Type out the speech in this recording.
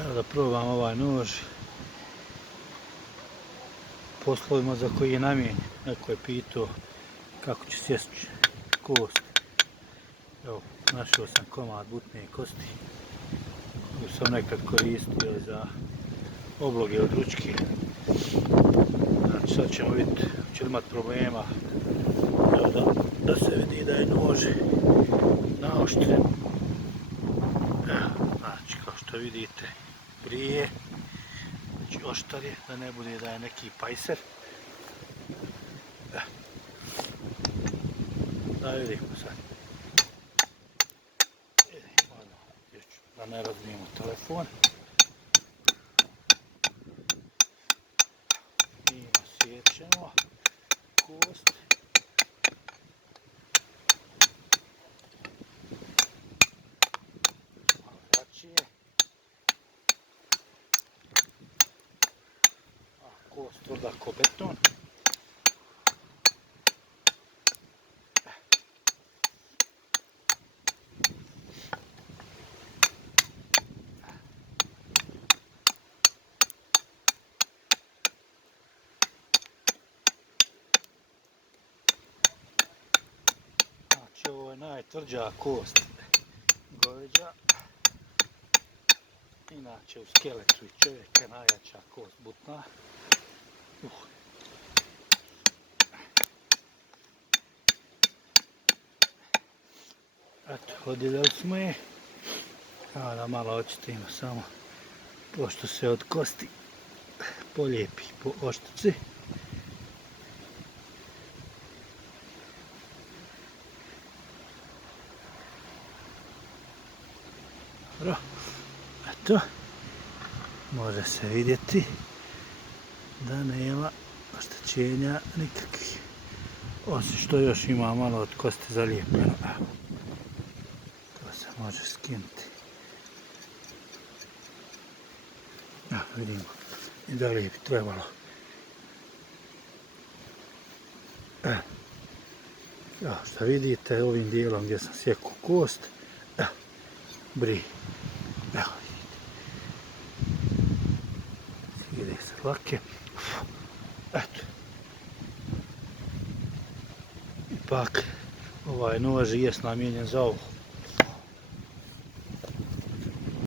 Evo da probam ovaj nož. Poslovima za koji je namijenjen. Neko je pitao kako će sjeći kost. Evo, našao sam komad butne kosti koju sam nekad koristio za obloge od ručke. Znači sad ćemo vidjeti će li imati problema. Evo da se vidi da je nož naoštren. Evo, znači kao što vidite prije. Znači oštar je, da ne bude da je neki pajser. Da vidimo sad. Da ne razbijemo telefon. I nasjećemo kost. Malo jačije. A kost tvrda ko beton. Ovo je najtvrđa kost goveđa. Inače u skeletu i čovjeka je najjača kost butna. Eto, odjeljali smo je. Evo da malo očistimo samo, pošto se od kosti polijepi po oštrici. Dobro, eto, može se vidjeti da nema oštećenja nikakvih, osim što još ima malo od kosti zalijepljeno. To se može skinuti. Evo vidimo, i dalje bi trebalo. Evo što vidite ovim dijelom gdje sam sjekao kost, evo, bri. Evo vidite. Sjede se dlake. Eto. Ipak ovaj nož jest namijenjen za ovo.